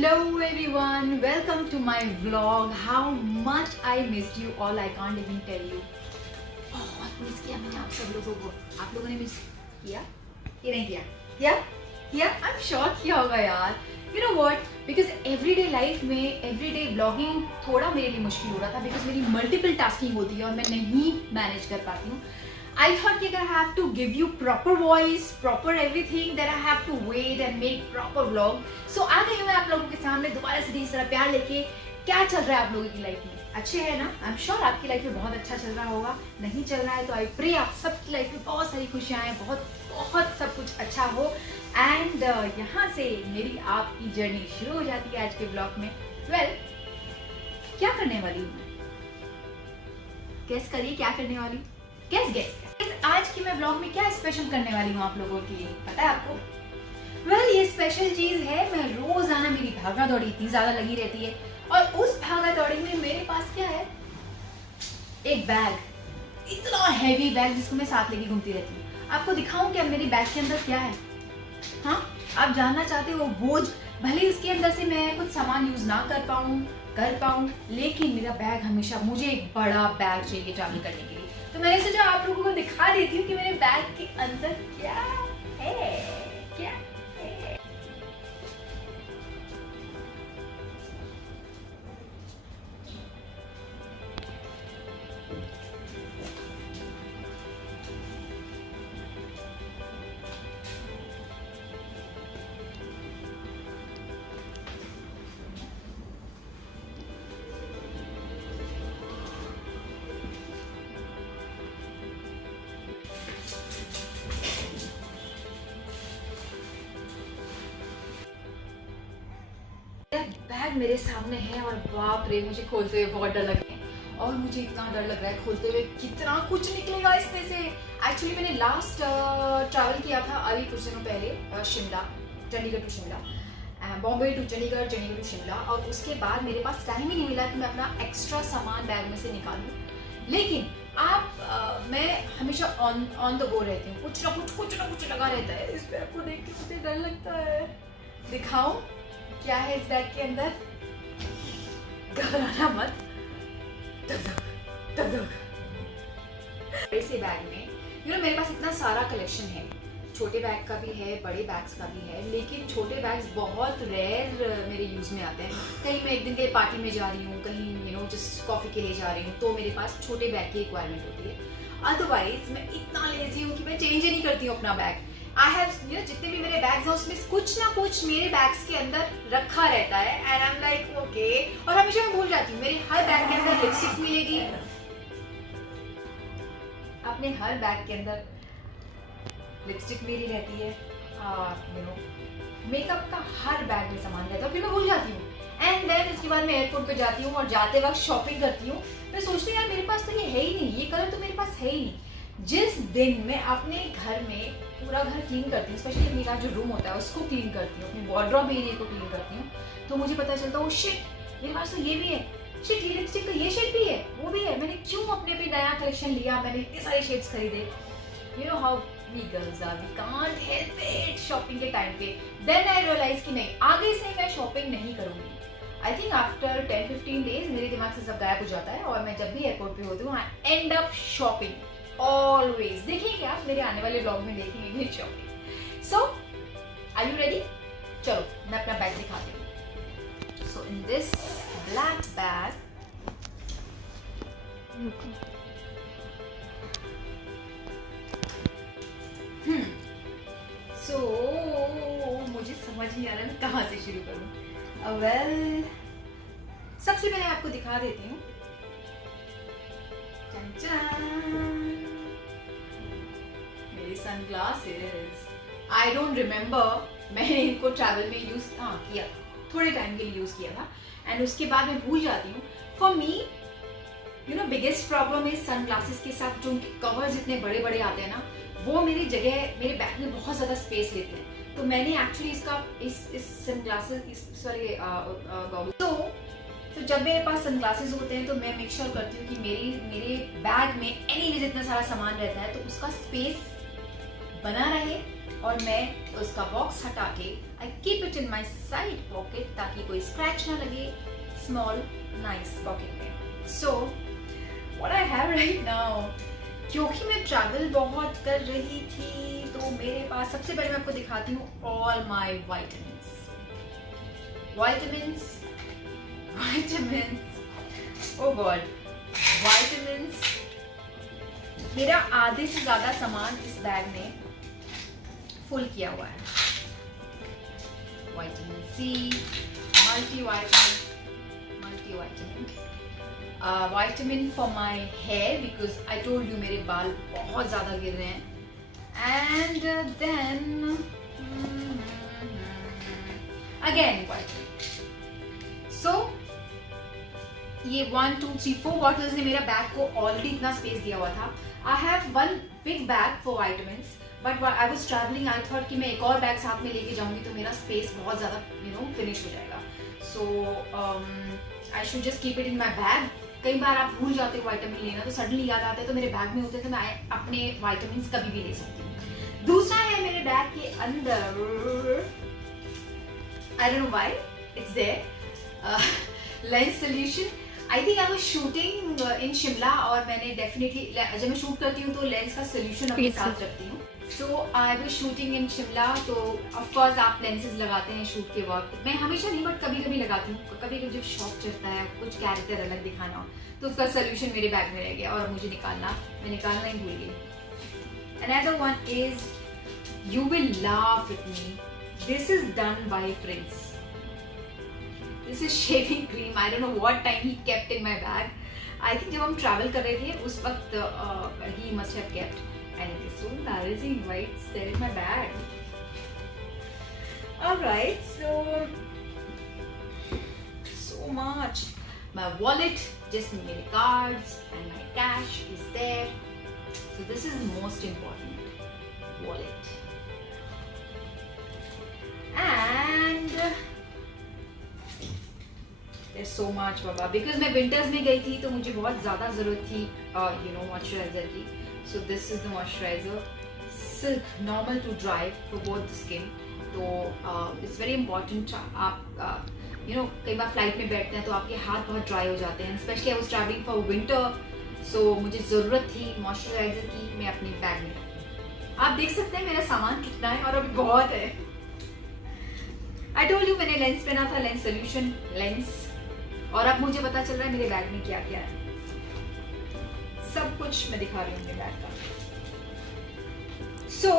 Hello everyone, welcome to my vlog. How much I missed you all, I can't even tell you. बहुत miss किया मैंने आप सब लोगों को. आप लोगों ने मिस किया कि नहीं किया? किया? I'm sure किया होगा यार. You know what? Because everyday life में everyday vlogging थोड़ा मेरे लिए मुश्किल हो रहा था because मेरी multiple tasking होती है और मैं नहीं manage कर पाती हूँ. I thought कि अगर I have to give you proper voice, proper everything, then I have to wait and make proper vlog. So आ गई मैं आप लोगों के सामने दोबारा से ढेर सारा प्यार लेके. क्या चल रहा है आप लोगों की लाइफ में? अच्छे है ना? I'm sure आपकी लाइफ में बहुत अच्छा चल रहा होगा. नहीं चल रहा है तो I pray आप सबकी लाइफ में बहुत सारी खुशियाँ आए, बहुत सब कुछ अच्छा हो. एंड यहाँ से मेरी आपकी जर्नी शुरू हो जाती है आज के ब्लॉग में. वेल, क्या करने वाली हूँ? गेस करिए क्या करने वाली? गेस. आज की मैं ब्लॉग में क्या स्पेशल करने वाली हूँ आप लोगों के लिए, पता है आपको? वेल, ये स्पेशल चीज है. मैं रोजाना मेरी भागा दौड़ी इतनी ज्यादा लगी रहती है और उस भागा दौड़ी में मेरे पास क्या है? एक बैग, इतना हैवी बैग जिसको मैं साथ लेके घूमती रहती हूँ. आपको दिखाऊं क्या मेरी बैग के अंदर क्या है? हाँ, आप जानना चाहते हो वो बोझ? भले उसके अंदर से मैं कुछ सामान यूज ना कर पाऊँ, लेकिन मेरा बैग हमेशा, मुझे एक बड़ा बैग चाहिए ट्रैवल करने के लिए. तो मैंने सोचा आप लोगों को दिखा देती हूँ कि मेरे बैग के अंदर क्या है. बैग मेरे सामने है और बाप रे, मुझे खोलते हुए बहुत डर लग रहा है. और मुझे इतना डर लग रहा है खोलते हुए कितना कुछ निकलेगा इसमें से. एक्चुअली मैंने लास्ट ट्रैवल किया था अभी कुछ दिनों पहले Shimla, Chandigarh to Shimla, Bombay to Chandigarh, Chandigarh to Shimla. और उसके बाद मेरे पास टाइम ही नहीं मिला कि मैं अपना एक्स्ट्रा सामान बैग में से निकालूं. लेकिन मैं हमेशा ऑन द गो रहती हूँ. कुछ ना कुछ लगा रहता है. इस बैग को देख के मुझे डर लगता है. दिखाऊं क्या है इस बैग के अंदर? घबराना मत. ऐसे बैग में मेरे पास इतना सारा कलेक्शन है. छोटे बैग का भी है, बड़े बैग्स का भी है, लेकिन छोटे बैग्स बहुत रेयर मेरे यूज में आते हैं. कहीं मैं एक दिन के पार्टी में जा रही हूँ, कहीं जस्ट कॉफी के लिए जा रही हूँ, तो मेरे पास छोटे बैग की रिक्वायरमेंट होती है. अदरवाइज मैं इतना लेजी हूँ कि मैं चेंज ही नहीं करती हूँ अपना बैग. आई हैव जितने भी मेरे बैग्स हैं उसमें कुछ ना कुछ मेरे बैग्स के अंदर रखा रहता है. And I am like okay. और हमेशा मैं भूल जाती हूँ, मेरे हर बैग के अंदर लिपस्टिक मिलेगी. अपने हर बैग के अंदर लिपस्टिक मेरी रहती है. मेकअप का हर बैग में सामान रहता है. फिर मैं भूल जाती हूँ. एंड देन उसके बाद मैं एयरपोर्ट पे जाती हूँ और जाते वक्त शॉपिंग करती हूँ. मैं सोचती हूँ यार मेरे पास तो ये है ही नहीं, ये कलर तो मेरे पास है ही नहीं. जिस दिन मैं अपने घर में पूरा घर क्लीन करती हूँ, स्पेशली मेरा जो रूम होता है उसको क्लीन करती हूँ, अपने वार्डरोब एरिया को क्लीन करती हूँ, तो मुझे पता चलता है ओ शिट, मेरे पास तो ये भी है. शिट, ये लिपस्टिक तो ये शेड भी है, वो भी है. मैंने क्यों अपने पे नया कलेक्शन लिया? मैंने इतने सारे शेड्स खरीदे. You know how we girls are, we can't help it. Shopping के टाइम पे देन आई रियलाइज कि नहीं, आगे से मैं शॉपिंग नहीं करूंगी. आई थिंक आफ्टर 10-15 डेज मेरे दिमाग से सब गायब हो जाता है और मैं जब भी एयरपोर्ट पे होती हूँ आई एंड अप शॉपिंग. Always. देखेंगे आप मेरे आने वाले ब्लॉग में, देखेंगे मेरी shopping. So, are you ready? चलो मैं अपना बैग दिखाती हूँ. So in this black bag, so मुझे समझ नहीं आ रहा मैं कहाँ से शुरू करूँ. Well, सबसे पहले आपको दिखा देती हूँ. सनग्लासेस. आई डोंट रिमेम्बर मैंने इनको ट्रैवल में यूज किया, थोड़े टाइम के लिए यूज किया था एंड उसके बाद मैं भूल जाती हूँ. For me biggest problem is sunglasses के साथ जो उनके कवर्स इतने बड़े बड़े आते हैं ना, वो मेरी जगह मेरे बैग में बहुत ज्यादा स्पेस लेते हैं. तो मैंने एक्चुअली इसका इस सनग्लासेस सॉरी तो जब मेरे पास सनग्लासेस होते हैं तो मैं मेक श्योर करती हूँ कि मेरे बैग में एनीवेज इतना सारा सामान रहता है तो उसका स्पेस बना रहे और मैं उसका बॉक्स हटा के I keep it in my side pocket ताकि कोई स्क्रैच ना लगे स्मॉल नाइस पॉकेट में. So what I have right now, क्योंकि मैं ट्रैवल बहुत कर रही थी तो मेरे पास सबसे पहले मैं आपको दिखाती हूँ all my vitamins. Vitamins vitamins oh god vitamins. मेरा आधे से ज्यादा सामान इस बैग में फुल किया हुआ है. Vitamin C, multivitamin, vitamin for my hair because I told you मेरे बाल बहुत ज्यादा गिर रहे हैं. And then again vitamin. So ये 1 2 3 4 बॉटल्स ने मेरा बैग को ऑलरेडी इतना स्पेस दिया हुआ था. I have one big bag for vitamins but I was travelling I thought कि मैं एक और बैग साथ में लेके जाऊंगी तो मेरा स्पेस बहुत ज़्यादा फिनिश हो जाएगा. So I should just keep it in my bag. कई बार आप भूल जाते हो वाइटामिन लेना तो सडनली याद आता है तो मेरे बैग में होते थे, मैं अपने वाइटामिन्स कभी भी ले सकती हूँ. दूसरा है मेरे बैग के अंदर, I don't know why it's there, lens solution. I think I was shooting in Shimla और मैंने डेफिनेटली जब मैं शूट करती हूँ तो लेंस का सोल्यूशन अपने साथ रखती हूँ. सो आई वाज शूटिंग इन शिमला तो ऑफ कोर्स आप लेंसेज लगाते हैं शूट के वक्त. मैं हमेशा नहीं बट कभी कभी लगाती हूँ. कभी कभी जब शौक चढ़ता है कुछ कैरेक्टर अलग दिखाना हो तो उसका सोल्यूशन मेरे बैग में रह गया और मुझे मैं निकालना ही भूल गई. Another one is, you will laugh at me, this is done by Prince. This is shaving cream. I don't know what time he kept in my bag. I think जब हम travel कर रहे थे उस वक्त he must have kept. And it is so embarrassing, right? It's there in my bag. Alright, so much. My wallet, just my cards and my cash is there. So this is most important. Wallet. And there's so much Baba because मैं winters में गई थी तो मुझे बहुत ज़्यादा ज़रूरत थी moisturizer की. So this is the moisturizer, silk, normal to dry for both the skin. तो it's very important. आप कई बार फ्लाइट में बैठते हैं तो आपके हाथ बहुत ड्राई हो जाते हैं. Specially I was travelling for winter so मुझे ज़रूरत थी मॉइस्चराइजर की. मैं अपने बैग में रखती. आप देख सकते हैं मेरा सामान कितना है और अभी बहुत है. आई टोल्ड यू मैंने लेंस पहना था, लेंस सोल्यूशन, लेंस. और अब मुझे पता चल रहा है मेरे बैग में क्या क्या है. सब कुछ मैं दिखा रही हूँ अपने बैग का. So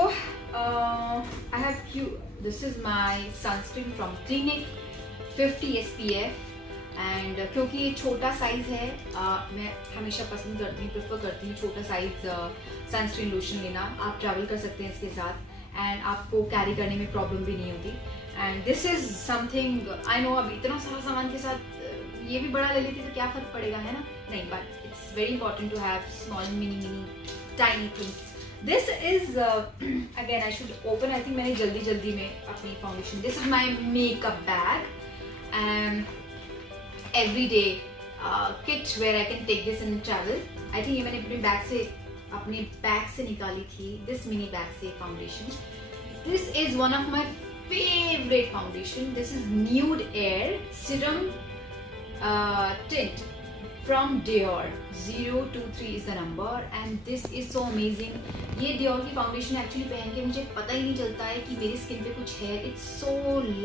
I have few. This is my sunscreen from Clinique 50 SPF. And क्योंकि ये छोटा साइज है मैं हमेशा पसंद करती हूँ, प्रेफर करती हूँ छोटा साइज सनस्क्रीन लोशन लेना. आप ट्रैवल कर सकते हैं इसके साथ एंड आपको कैरी करने में प्रॉब्लम भी नहीं होती. And this is something I know. अब इतना सारा सामान के साथ ये भी बड़ा ले लेती तो क्या फर्क पड़ेगा, है ना? नहीं, but it's very important to have small mini tiny things. This is again I should open. I think मैंने जल्दी में अपनी foundation. This is my makeup bag and everyday kit where I can take this in travel. I think ये मैंने अपने bag से निकाली थी. This mini bag से foundation. This is one of my favorite foundation. This is Nude Air Serum Tint from Dior. 023 is the number and this is so amazing. ये Dior की foundation actually पहन के मुझे पता ही नहीं चलता है कि मेरी स्किन पे कुछ है. It's so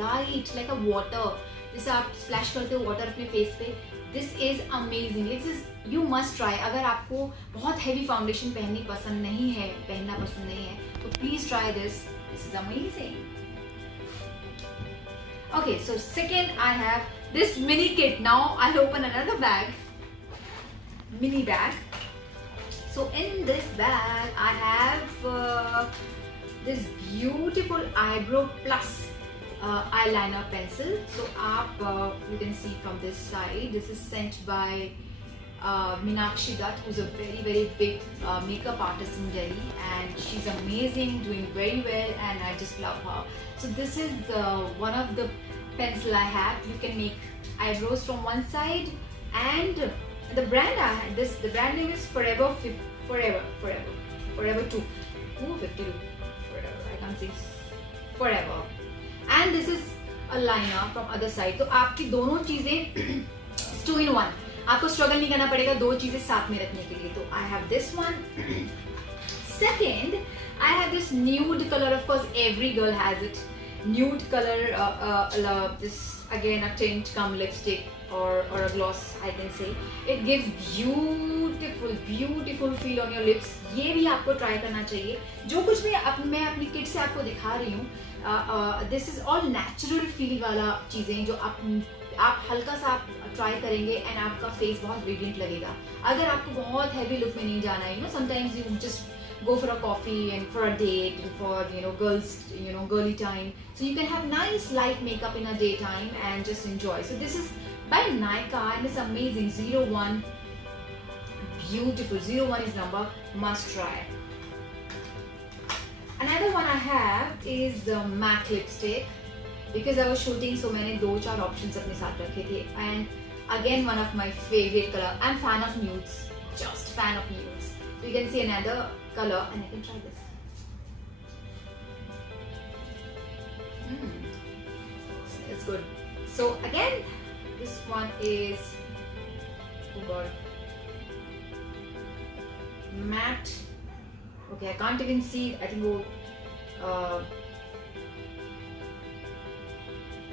light like a water. जैसे आप स्प्लैश करते हो वाटर अपने फेस पे. This is amazing. This is you must try. अगर आपको बहुत हैवी फाउंडेशन पहनना पसंद नहीं है तो please try this. This is amazing. Okay, so second I have this mini kit. Now I open another bag, mini bag. So in this bag I have this beautiful eyebrow plus eyeliner pencil. So you can see from this side, this is sent by Meenakshi Dutt, who's a very big makeup artist in Delhi, and she's amazing, doing very well, and I just love her. So this is one of the pencil I have. You can make eyebrows from one side, and the brand I had, the brand name is Forever 2. Ooh, 52. Forever. I can't say forever. And this is a liner from other side. तो आपकी दोनों चीजें 2 in 1. आपको struggle नहीं करना पड़ेगा दो चीजें साथ में रखने के लिए. तो I have this one. Second, I have this nude color. Of course, every girl has it. Nude color. This again a tint cum lipstick or a gloss, I can say. It gives beautiful feel on your lips. ये भी आपको try करना चाहिए. जो कुछ भी मैं अपनी किट से आपको दिखा रही हूँ, this is all natural feel वाला चीजें जो आप हल्का सा ट्राई करेंगे एंड आपका फेस बहुत रेडिएंट लगेगा. अगर आपको बहुत हैवी लुक में नहीं जाना है, sometimes you just go for a coffee and for a date and for girls girly time, so you can have nice light makeup in a daytime and just enjoy. So this is by Nykaa and it's amazing. 01, beautiful. 01 is number must try. Another one I have is matte lipstick. Because I was shooting, so मैंने 2-4 options अपने साथ रखे थे. And again, one of my favorite color. I'm fan of nudes, just fan of nudes. So you can see another color, and I can try this. It's good. So again, this one is, oh god, matte. Okay, I can't even see. I think वो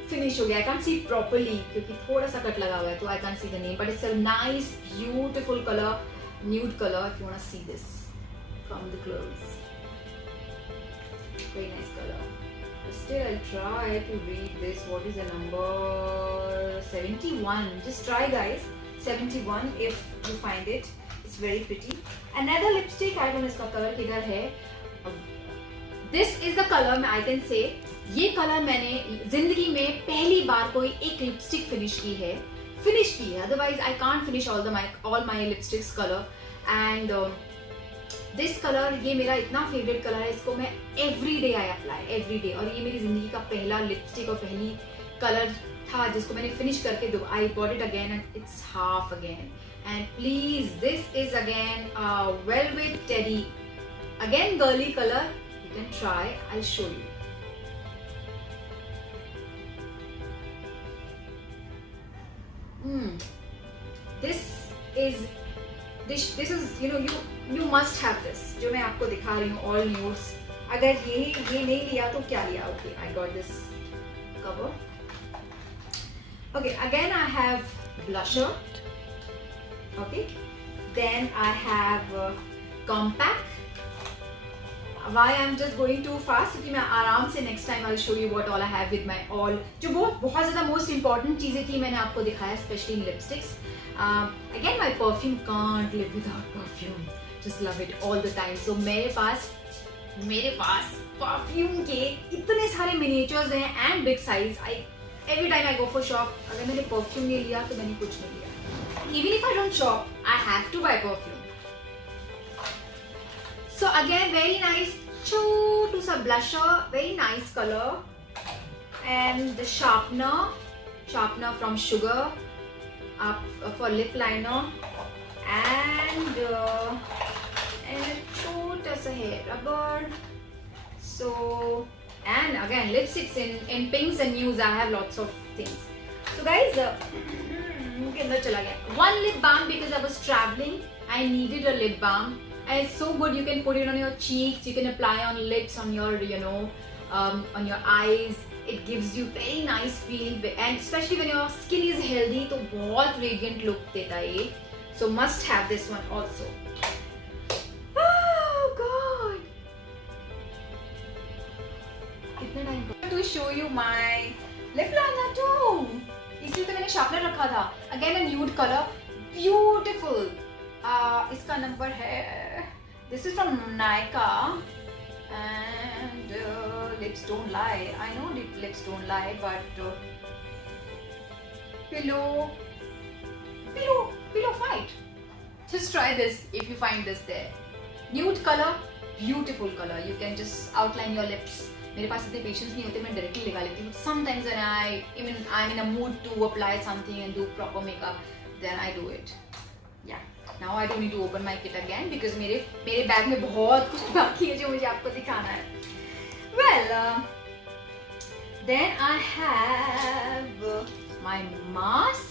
finish हो गया. I can't see it properly क्योंकि थोड़ा सा cut लगा हुआ है, तो I can't see the name. But it's a nice, beautiful color, nude color. If you want to see this from the close, very nice color. But still, I'll try to read this. What is the number? 71. Just try, guys. 71 if you find it. It's very pretty. Another lipstick. I don't know इसका color किधर है. This is the color. I can say ये colour मैंने जिंदगी में पहली बार कोई एक लिपस्टिक फिनिश की है. Otherwise I can't finish all my lipsticks colour. And this colour, ये मेरा इतना फेवरेट कलर है. इसको मैं every day I apply, every day. और ये मेरी जिंदगी का पहला लिपस्टिक और पहली कलर था जिसको मैंने फिनिश करके दो. I bought it again and it's half again. And please, this is again velvet teddy. Again girly colour. You can try. I'll show you. This is you must have this. जो मैं आपको दिखा रही हूँ all nudes. अगर ये नहीं लिया तो क्या लिया? Okay, I got this cover. Okay, again I have blusher. Okay, then I have compact. Why I'm just going too fast? क्योंकि मैं आराम से next time I'll show you what all I have with my all. जो बहुत ज़्यादा most important चीज़ें थी मैंने आपको दिखाया, especially in lipsticks. Again, my perfume can't live without perfume. Just love it all the time. So मेरे पास perfume के इतने सारे miniatures हैं and big size. Every time I go for shop, अगर मैंने perfume नहीं लिया तो मैंने कुछ नहीं लिया. Even if I don't shop, I have to buy perfume. So again, very nice to some blusher, very nice color. And the sharpener from Sugar, for lip liner. And a छोटा सा hair rubber. So, and again lipsticks in pinks and nudes. I have lots of things. So guys, के अंदर चला गया. One lip balm because I was traveling. I needed a lip balm. And it's so good. You can put it on your cheeks. You can apply on lips, on your on your eyes. It gives you very nice feel, and especially when your skin is healthy, तो बहुत radiant look देता है ये. So must have this one also. Oh God! कितना time to show you my lip liner too. इसलिए तो मैंने sharpener रखा था. Again a nude color, beautiful. इसका नंबर है, this is from Nykaa, and lips don't lie. I know lips don't lie, but pillow fight. Just try this if you find this there. Nude color, beautiful color. You can just outline your lips. मेरे पास इतने patience नहीं होते, मैं directly लगा लेती हूँ. Sometimes when I'm in a mood to apply something and do proper makeup, then I do it. Yeah. Now I don't need to open my kit again because मेरे bag में बहुत कुछ बाकी है जो मुझे आपको दिखाना है. Well, then I have my mask.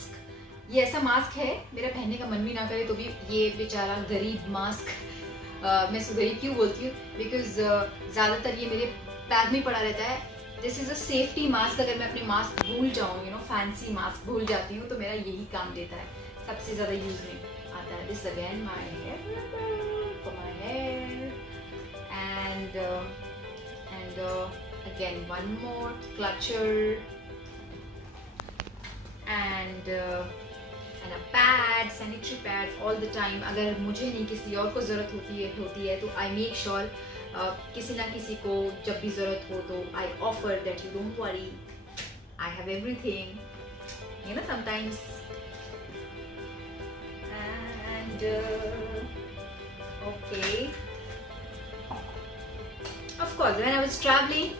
ये ऐसा मास्क है मेरा पहनने का मन भी ना करे तो भी, ये बेचारा गरीब मास्क, मैं इसको गरीब क्यों बोलती हूँ, बिकॉज ज़्यादातर ये मेरे बैग में पड़ा रहता है. This is a safety mask. अगर मैं अपनी मास्क भूल जाऊँ, यू नो, फैंसी मास्क भूल जाती हूँ, तो मेरा यही काम देता है, सबसे ज़्यादा यूज में आता है. This again my hair, for my hair, and again one more clutcher and a pad, sanitary pad all the time. अगर मुझे नहीं किसी और को ज़रूरत होती है तो I make sure किसी ना किसी को जब भी ज़रूरत हो तो I offer that you don't worry, I have everything, you know, sometimes. And okay, of course when I was traveling,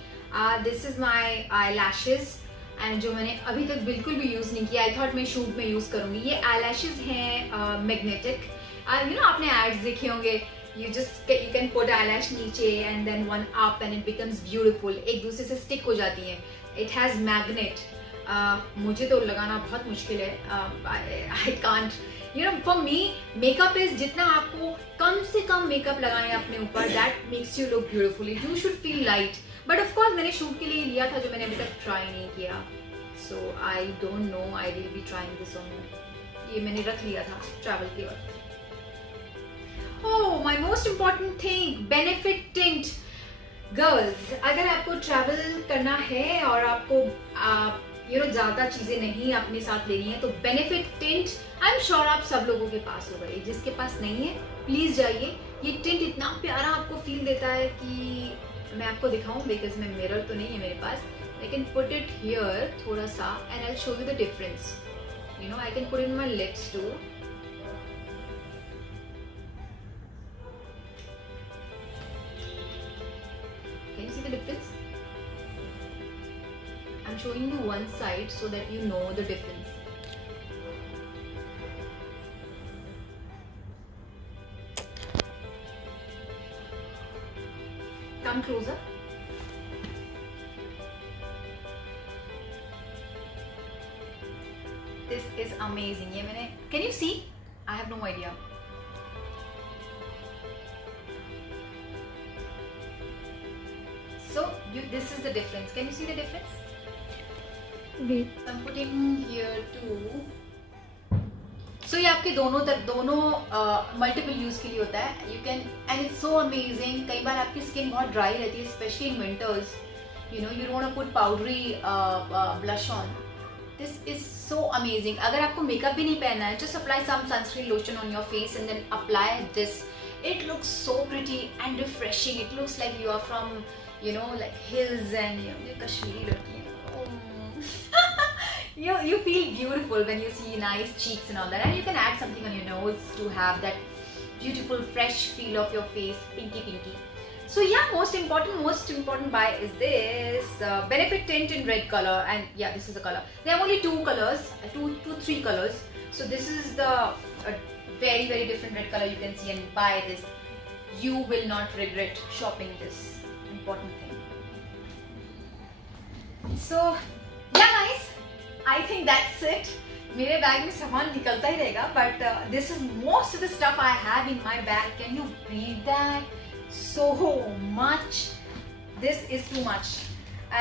this is my eyelashes, and जो मैंने अभी तक बिल्कुल भी यूज़ नहीं किया, आई थॉट मैं शूट में यूज़ करूँगी. ये आई हैं मैग्नेटिक. यू नो, आपने एड्स देखे होंगे, you can put eyelash नीचे and then one up and it becomes beautiful, एक दूसरे से स्टिक हो जाती हैं. It has magnet. मुझे तो लगाना बहुत मुश्किल है. I can't, you know, for me makeup is, जितना आपको कम से कम मेकअप लगाएं अपने ऊपर, that makes you look beautiful. You should feel light. But of course मैंने शूट के लिए लिया था जो मैंने अभी तक ट्राई नहीं किया. So I don't know, I will be trying this on. ये मैंने रख लिया था ट्रैवल के वक्त. Oh, my most important thing, benefit tint. Girls, अगर आपको ट्रैवल करना है और आपको यू नो ज़्यादा चीज़ें नहीं अपने साथ लेनी है, तो benefit tint I am sure आप सब लोगों के पास होगा. जिसके पास नहीं है प्लीज़ जाइए. ये टिंट इतना प्यारा आपको फील देता है कि मैं आपको दिखाऊं, बिकॉज मैं मिरर तो नहीं है मेरे पास. I can put it here थोड़ा सा and I show you the difference. You know, I can put in my lips too. Can you see the difference? I am showing you one side so that you know the difference. Come closer. This is amazing. ये मैंने, can you see? I have no idea. So this is the difference. Can you see the difference? Wait. I'm putting here too. So ये आपके दोनों multiple use के लिए होता है. You can, and it's so amazing. कई बार आपकी स्किन बहुत ड्राई रहती है, specially in winters. You know, you don't want to put powdery blush on. This is so amazing. अगर आपको मेकअप भी नहीं पहनना है, just apply some sunscreen lotion on your face and then apply this. It looks so pretty and refreshing. It looks like you are from, you know, like hills and you know, Kashmiri लड़की. You feel beautiful when you see nice cheeks and all that, and you can add something on your nose to have that beautiful fresh feel of your face, pinky. So yeah, most important buy is this Benefit Tint in red color, and yeah, this is the color. There are only two colors, three colors. So this is the very different red color you can see, and buy this. You will not regret shopping this. Important thing. So yeah guys, I think that's it. मेरे bag में सामान निकलता ही रहेगा, but this is most of the stuff I have in my bag. Can you believe that? So much. This is too much.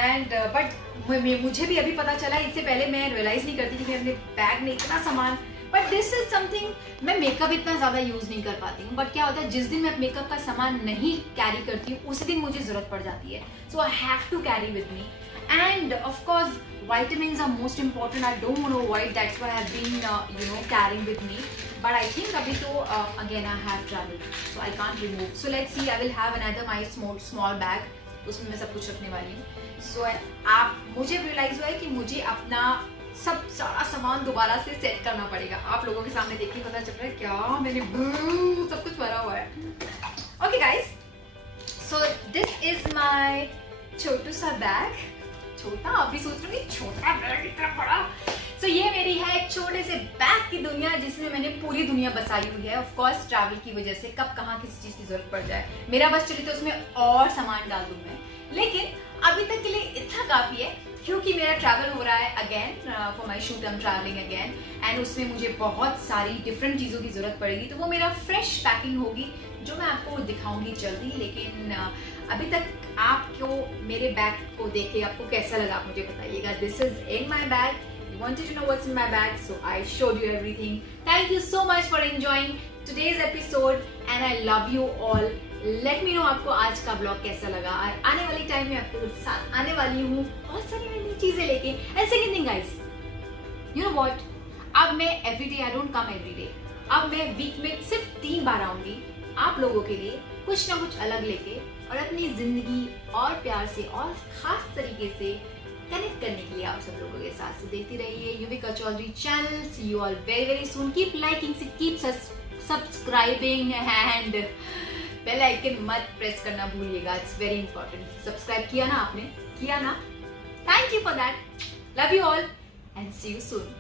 And but मुझे भी अभी पता चला, इससे पहले मैं रियलाइज नहीं करती थी कि अपने बैग में इतना सामान. बट दिस इज समथिंग, मैं मेकअप इतना ज़्यादा यूज़ नहीं कर पाती हूँ, बट क्या होता है जिस दिन मैं मेकअप का सामान नहीं कैरी करती हूँ उसी दिन मुझे ज़रूरत पड़ जाती है. So I have to carry with me. And of course, vitamins are most important. I don't want to avoid. That's why I've been, carrying with me. But I think abhi to again I have traveled, so I can't remove. So let's see. I will have another my small bag. उसमें मैं सब कुछ रखने वाली हूँ. So मुझे realize हुआ है कि मुझे अपना सब सारा सामान दोबारा से सेट करना पड़ेगा. आप लोगों के सामने देख के पता चल रहा है क्या मैंने सब कुछ भरा हुआ है. Okay guys. So this is my छोटू सा बैग. छोटा, अभी सोच रही हूँ छोटा बैग इतना बड़ा. सो ये मेरी है एक छोटे से बैग की दुनिया जिसमें मैंने पूरी दुनिया बसाई हुई है। ऑफ कोर्स ट्रैवल की वजह से कब कहाँ किसी चीज की जरूरत पड़ जाए मेरा बस चले तो उसमें और सामान डाल दूं मैं, लेकिन अभी तक के लिए इतना काफी है क्योंकि मेरा ट्रैवल हो रहा है again for my shoot. I am travelling again and उसमें मुझे बहुत सारी डिफरेंट चीज़ों की जरूरत पड़ेगी, तो वो मेरा फ्रेश पैकिंग होगी जो मैं आपको दिखाऊंगी जल्दी। लेकिन अभी तक आपको मेरे बैग को देख के आपको कैसा लगा आप मुझे बताइएगा। This is in my bag, you wanted to know what's in my bag, so I showed you everything. Thank you so much for enjoying today's episode and I love you all. Let me know आपको आज का blog कैसा लगा और आने वाले time में आपके साथ आने वाली हूँ बहुत सारी नई चीजें लेके। And second thing guys, you know what, अब मैं everyday I don't come everyday, अब मैं वीक में सिर्फ 3 बार आऊंगी आप लोगों के लिए कुछ ना कुछ अलग लेके और अपनी जिंदगी और प्यार से और खास तरीके से कनेक्ट करने के लिए आप सब लोगों के साथ। देखती रहिए Yuvika Chaudhary channel. See you all very very soon. Keep liking, keep subscribing and bell icon मत प्रेस करना भूलिएगा, इट्स वेरी इंपॉर्टेंट। सब्सक्राइब किया ना आपने? किया ना? Thank you for that. Love you all and see you soon.